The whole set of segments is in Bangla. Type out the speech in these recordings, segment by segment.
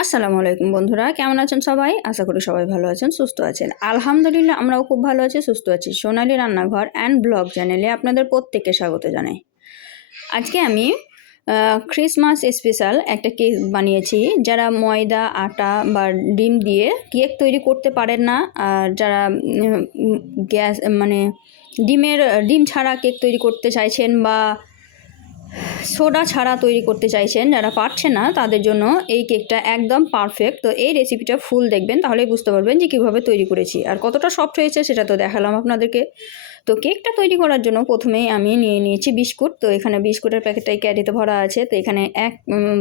আসসালামু আলাইকুম বন্ধুরা, কেমন আছেন সবাই? আশা করি সবাই ভালো আছেন, সুস্থ আছেন। আলহামদুলিল্লাহ আমরাও খুব ভালো আছি, সুস্থ আছি। সোনালী রান্নাঘর অ্যান্ড ব্লগ চ্যানেলে আপনাদের প্রত্যেককে স্বাগত জানাই। আজকে আমি ক্রিসমাস স্পেশাল একটা কেক বানিয়েছি। যারা ময়দা, আটা বা ডিম দিয়ে কেক তৈরি করতে পারেন না, আর যারা গ্যাস মানে ডিম ছাড়া কেক তৈরি করতে চাইছেন বা সোডা ছাড়া তৈরি করতে চাইছেন, যারা পারছেন না তাদের জন্য এই কেকটা একদম পারফেক্ট। তো এই রেসিপিটা ফুল দেখবেন, তাহলেই বুঝতে পারবেন যে কীভাবে তৈরি করেছি আর কতটা সফট হয়েছে সেটা তো দেখালাম আপনাদেরকে। তো কেকটা তৈরি করার জন্য প্রথমেই আমি নিয়েছি বিস্কুট। তো এখানে বিস্কুটের প্যাকেটটাই ক্যারিতে ভরা আছে। তো এখানে এক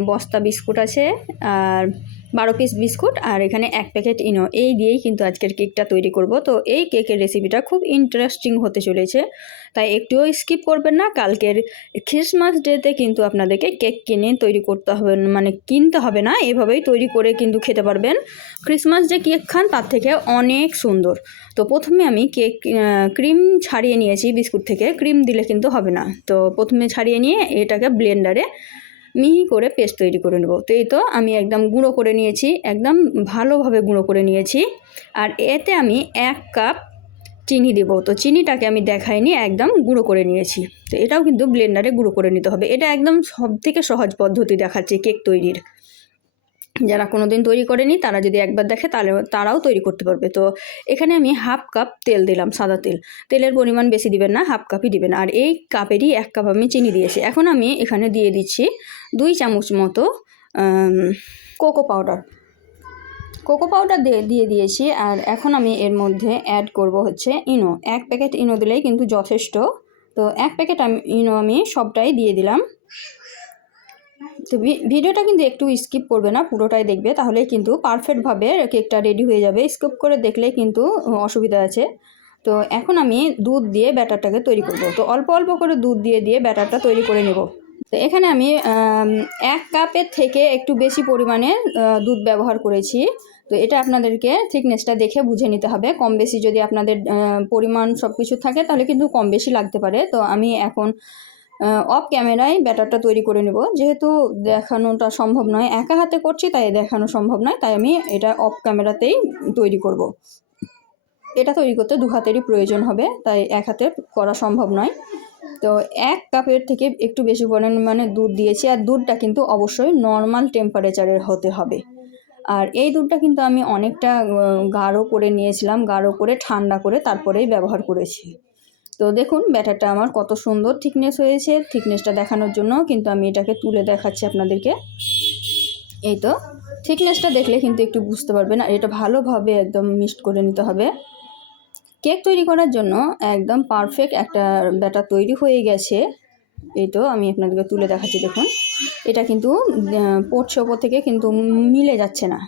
বস্তা বিস্কুট আছে আর 12 পিস বিস্কুট, আর এখানে 1 প্যাকেট ইনো। এই দিয়েই কিন্তু আজকের কেকটা তৈরি করব। তো এই কেকের রেসিপিটা খুব ইন্টারেস্টিং হতে চলেছে, তাই একটুও স্কিপ করবেন না। কালকের ক্রিসমাস ডেতে কিন্তু আপনাদেরকে কেক কিনে তৈরি করতে হবে, মানে কিনতে হবে না, এভাবেই তৈরি করে কিন্তু খেতে পারবেন। ক্রিসমাস যে কেক খান তার থেকে অনেক সুন্দর। তো প্রথমে আমি ক্রিম ছাড়িয়ে নিয়েছি বিস্কুট থেকে, ক্রিম দিলে কিন্তু হবে না। তো প্রথমে ছাড়িয়ে নিয়ে এটাকে ব্লেন্ডারে মিহি করে পেস্ট তৈরি করে নেব। তো এই তো আমি একদম গুঁড়ো করে নিয়েছি, একদম ভালোভাবে গুঁড়ো করে নিয়েছি। আর এতে আমি 1 কাপ চিনি দেবো। তো চিনিটাকে আমি দেখাইনি, একদম গুঁড়ো করে নিয়েছি। তো এটাও কিন্তু ব্লেন্ডারে গুঁড়ো করে নিতে হবে। এটা একদম সবথেকে সহজ পদ্ধতি দেখাচ্ছি কেক তৈরির। যারা কোনো দিন তৈরি করেনি তারা যদি একবার দেখে তাহলে তারাও তৈরি করতে পারবে। তো এখানে আমি 1/2 কাপ তেল দিলাম, সাদা তেল। তেলের পরিমাণ বেশি দিবেন না, 1/2 কাপই দিবেন। আর এই কাপেরই 1 কাপ আমি চিনি দিয়েছি। এখন আমি এখানে দিয়ে দিচ্ছি 2 চামচ মতো কোকো পাউডার দিয়ে দিয়েছি। আর এখন আমি এর মধ্যে অ্যাড করব হচ্ছে ইনো। 1 প্যাকেট ইনো দিলেই কিন্তু যথেষ্ট। তো 1 প্যাকেট ইনো আমি সবটাই দিয়ে দিলাম। তো ভিডিওটা কিন্তু একটু স্কিপ করবে না, পুরোটাই দেখবে, তাহলেই কিন্তু পারফেক্টভাবে কেকটা রেডি হয়ে যাবে। স্কিপ করে দেখলে কিন্তু অসুবিধা আছে। তো এখন আমি দুধ দিয়ে ব্যাটারটাকে তৈরি করব। তো অল্প অল্প করে দুধ দিয়ে ব্যাটারটা তৈরি করে নেব। তো এখানে আমি 1 কাপের থেকে একটু বেশি পরিমাণে দুধ ব্যবহার করেছি। তো এটা আপনাদেরকে থিকনেসটা দেখে বুঝে নিতে হবে। কম বেশি যদি আপনাদের পরিমাণ সব কিছু থাকে তাহলে কিন্তু কম বেশি লাগতে পারে। তো আমি এখন অফ ক্যামেরায় ব্যাটারটা তৈরি করে নেব। যেহেতু দেখানোটা সম্ভব নয়, একা হাতে করছি তাই দেখানো সম্ভব নয়, তাই আমি এটা অফ ক্যামেরাতেই তৈরি করব। এটা তৈরি করতে 2 হাতেরই প্রয়োজন হবে, তাই এক হাতে করা সম্ভব নয়। তো 1 কাপের থেকে একটু বেশি পরিমাণে দুধ দিয়েছি। আর দুধটা কিন্তু অবশ্যই নর্মাল টেম্পারেচারের হতে হবে। আর এই দুধটা কিন্তু আমি অনেকটা গাঢ় করে নিয়েছিলাম, গাঢ় করে ঠান্ডা করে তারপরেই ব্যবহার করেছি। তো দেখুন ব্যাটারটা আমার কত সুন্দর থিকনেস হয়েছে। থিকনেসটা দেখানোর জন্য কিন্তু আমি এটাকে তুলে দেখাচ্ছি আপনাদেরকে। এই তো থিকনেসটা দেখলে কিন্তু একটু বুঝতে পারবেন। আর এটা ভালোভাবে একদম মিক্সড করে নিতে হবে। কেক তৈরি করার জন্য একদম পারফেক্ট একটা ব্যাটার তৈরি হয়ে গেছে। এই তো আমি আপনাদেরকে তুলে দেখাচ্ছি, দেখুন এটা কিন্তু পড়ছে ওপর থেকে, কিন্তু মিলে যাচ্ছে না।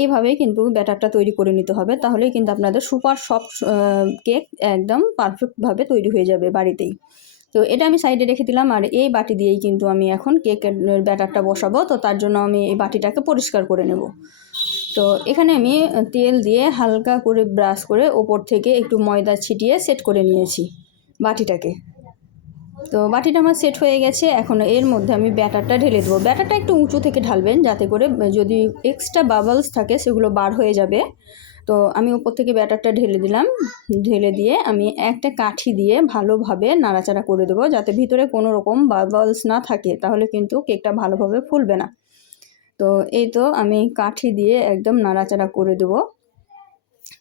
এইভাবেই কিন্তু ব্যাটারটা তৈরি করে নিতে হবে, তাহলেই কিন্তু আপনাদের সুপার সফট কেক একদম পারফেক্টভাবে তৈরি হয়ে যাবে বাড়িতেই। তো এটা আমি সাইডে রেখে দিলাম। আর এই বাটি দিয়েই কিন্তু আমি এখন কেকের ব্যাটারটা বসাবো। তো তার জন্য আমি এই বাটিটাকে পরিষ্কার করে নেব। তো এখানে আমি তেল দিয়ে হালকা করে ব্রাশ করে ওপর থেকে একটু ময়দা ছিটিয়ে সেট করে নিয়েছি বাটিটাকে। তো বাটিটা আমার সেট হয়ে গেছে। এখন এর মধ্যে আমি ব্যাটারটা ঢেলে দেবো। ব্যাটারটা একটু উঁচু থেকে ঢালবেন, যাতে করে যদি এক্সট্রা বাবলস থাকে সেগুলো বার হয়ে যাবে। তো আমি উপর থেকে ব্যাটারটা ঢেলে দিলাম। ঢেলে দিয়ে আমি একটা কাঠি দিয়ে ভালোভাবে নাড়াচাড়া করে দেবো, যাতে ভিতরে কোনো রকম বাবলস না থাকে, তাহলে কিন্তু কেকটা ভালোভাবে ফুলবে না। তো এই তো আমি কাঠি দিয়ে একদম নাড়াচাড়া করে দেবো।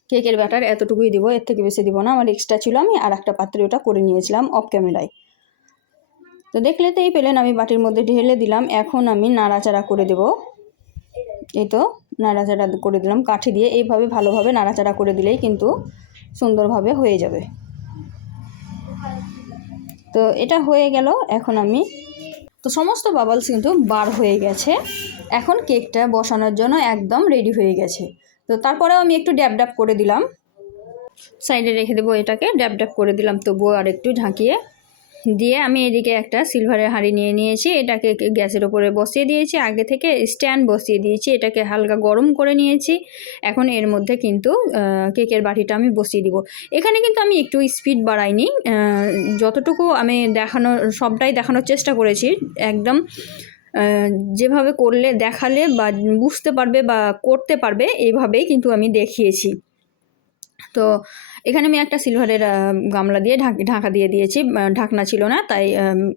কেকের ব্যাটার এতটুকুই দিব, এর থেকে বেশি দিব না। আমার এক্সট্রা ছিল, আমি আর একটা পাত্রে ওটা করে নিয়েছিলাম অফ ক্যামেরায়। তো দেখলে তো এই পেলেন, আমি বাটির মধ্যে ঢেলে দিলাম। এখন আমি নাড়াচাড়া করে দেব। এই তো নাড়াচাড়া করে দিলাম কাঠি দিয়ে। এইভাবে ভালোভাবে নাড়াচাড়া করে দিলেই কিন্তু সুন্দরভাবে হয়ে যাবে। তো এটা হয়ে গেল। এখন আমি তো সমস্ত বাবলস কিন্তু বার হয়ে গেছে। এখন কেকটা বসানোর জন্য একদম রেডি হয়ে গেছে। তো তারপরেও আমি একটু ড্যাব ড্যাব করে দিলাম, সাইডে রেখে দেবো। এটাকে ড্যাব ড্যাব করে দিলাম, তবুও আর একটু ঢাকিয়ে দিয়ে আমি এদিকে একটা সিলভারের হাঁড়ি নিয়ে নিয়েছি। এটাকে গ্যাসের ওপরে বসিয়ে দিয়েছি, আগে থেকে স্ট্যান্ড বসিয়ে দিয়েছি। এটাকে হালকা গরম করে নিয়েছি। এখন এর মধ্যে কিন্তু কেকের বাটিটা আমি বসিয়ে দিব। এখানে কিন্তু আমি একটু স্পিড বাড়াইনি, যতটুকু আমি সবটাই দেখানোর চেষ্টা করেছি। একদম যেভাবে করলে দেখালে বা বুঝতে পারবে বা করতে পারবে এইভাবেই কিন্তু আমি দেখিয়েছি। তো এখানে আমি একটা সিলভারের গামলা দিয়ে ঢাকা দিয়ে দিয়েছি, ঢাকনা ছিল না তাই।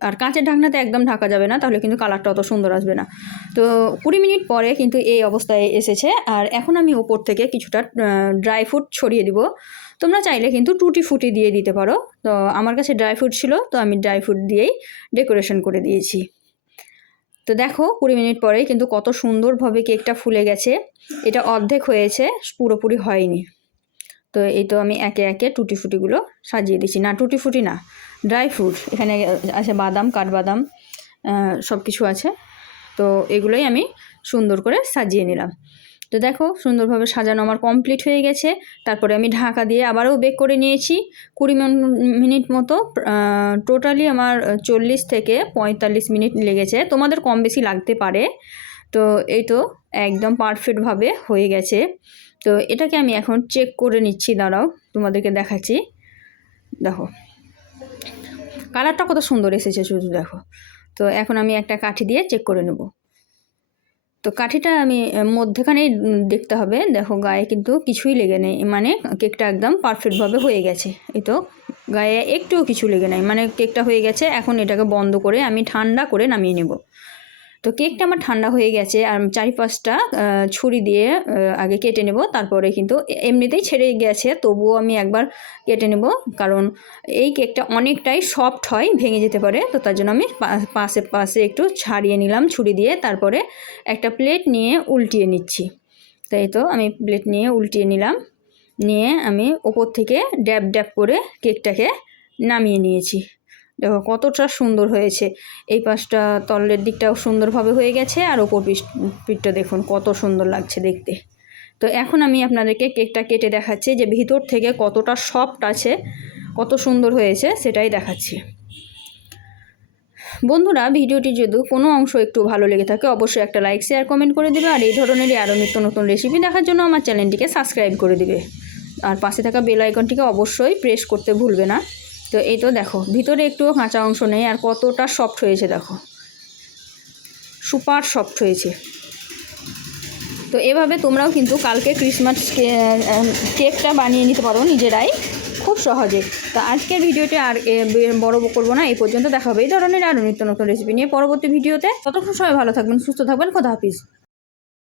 আর কাঁচের ঢাকনাতে একদম ঢাকা যাবে না, তাহলে কিন্তু কালারটা অত সুন্দর আসবে না। তো 20 মিনিট পরে কিন্তু এই অবস্থায় এসেছে। আর এখন আমি ওপর থেকে কিছুটা ড্রাই ফ্রুট ছড়িয়ে দিব। তোমরা চাইলে কিন্তু টুটি ফুটি দিয়ে দিতে পারো। তো আমার কাছে ড্রাই ফ্রুট ছিল, তো আমি ড্রাই ফ্রুট দিয়েই ডেকোরেশন করে দিয়েছি। তো দেখো 20 মিনিট পরেই কিন্তু কত সুন্দরভাবে কেকটা ফুলে গেছে। এটা অর্ধেক হয়েছে, পুরোপুরি হয়নি। তো এই তো আমি একে একে টুটি ফুটিগুলো সাজিয়ে দিচ্ছি। না, টুটি ফুটি না, ড্রাই ফ্রুট। এখানে আছে বাদাম, কাঠবাদাম, সব কিছু আছে। তো এগুলোই আমি সুন্দর করে সাজিয়ে নিলাম। তো দেখো সুন্দরভাবে সাজানো আমার কমপ্লিট হয়ে গেছে। তারপরে আমি ঢাকা দিয়ে আবারও বেক করে নিয়েছি 20 মিনিট মতো। টোটালি আমার 40 থেকে 45 মিনিট লেগেছে, তোমাদের কম বেশি লাগতে পারে। তো এই তো একদম পারফেক্টভাবে হয়ে গেছে। তো এটাকে আমি এখন চেক করে নিচ্ছি, দাঁড়াও তোমাদেরকে দেখাচ্ছি। দেখো কালারটা কত সুন্দর এসেছে, শুধু দেখো। তো এখন আমি একটা কাঠি দিয়ে চেক করে নেব। তো কাঠিটা আমি মধ্যেখানেই দেখতে হবে। দেখো গায়ে কিন্তু কিছুই লেগে নেই, মানে কেকটা একদম পারফেক্টভাবে হয়ে গেছে। এই তো গায়ে একটুও কিছু লেগে নেই, মানে কেকটা হয়ে গেছে। এখন এটাকে বন্ধ করে আমি ঠান্ডা করে নামিয়ে নেব। তো কেকটা আমার ঠান্ডা হয়ে গেছে। আর 4-5টা ছুরি দিয়ে আগে কেটে নেব, তারপরে কিন্তু এমনিতেই ছেড়ে গেছে, তবুও আমি একবার কেটে নেব, কারণ এই কেকটা অনেকটাই সফট হয়, ভেঙে যেতে পারে। তো তার জন্য আমি পাশে একটু ছাড়িয়ে নিলাম ছুরি দিয়ে। তারপরে একটা প্লেট নিয়ে উল্টিয়ে নিচ্ছি। তাই তো আমি প্লেট নিয়ে উল্টিয়ে নিলাম, নিয়ে আমি ওপর থেকে ড্যাব ড্যাব করে কেকটাকে নামিয়ে নিয়েছি। দেখো কতটা সুন্দর হয়েছে। এই পাশটা তলের দিকটাও সুন্দরভাবে হয়ে গেছে, আর ওপর পিঠটা দেখুন কত সুন্দর লাগছে দেখতে। তো এখন আমি আপনাদেরকে কেকটা কেটে দেখাচ্ছি যে ভিতর থেকে কতটা সফট আছে, কত সুন্দর হয়েছে সেটাই দেখাচ্ছি। বন্ধুরা, ভিডিওটি যদি কোনো অংশ একটু ভালো লেগে থাকে অবশ্যই একটা লাইক, শেয়ার, কমেন্ট করে দেবে। আর এই ধরনেরই আরও নিত্য নতুন রেসিপি দেখার জন্য আমার চ্যানেলটিকে সাবস্ক্রাইব করে দেবে। আর পাশে থাকা বেল আইকনটিকে অবশ্যই প্রেস করতে ভুলবে না। তো এই তো দেখো ভিতরে একটুও কাঁচা অংশ নেই, আর কতটা সফট হয়েছে দেখো, সুপার সফট হয়েছে। তো এভাবে তোমরাও কিন্তু কালকে ক্রিসমাস কেকটা বানিয়ে নিতে পারো নিজেরাই, খুব সহজে। তো আজকের ভিডিওটি আর বড় করবো না, এই পর্যন্ত দেখা হবে এই ধরনের আরও নিত্য নতুন রেসিপি নিয়ে পরবর্তী ভিডিওতে। ততক্ষণ সবাই ভালো থাকবেন, সুস্থ থাকবেন, খোদা হাফিজ।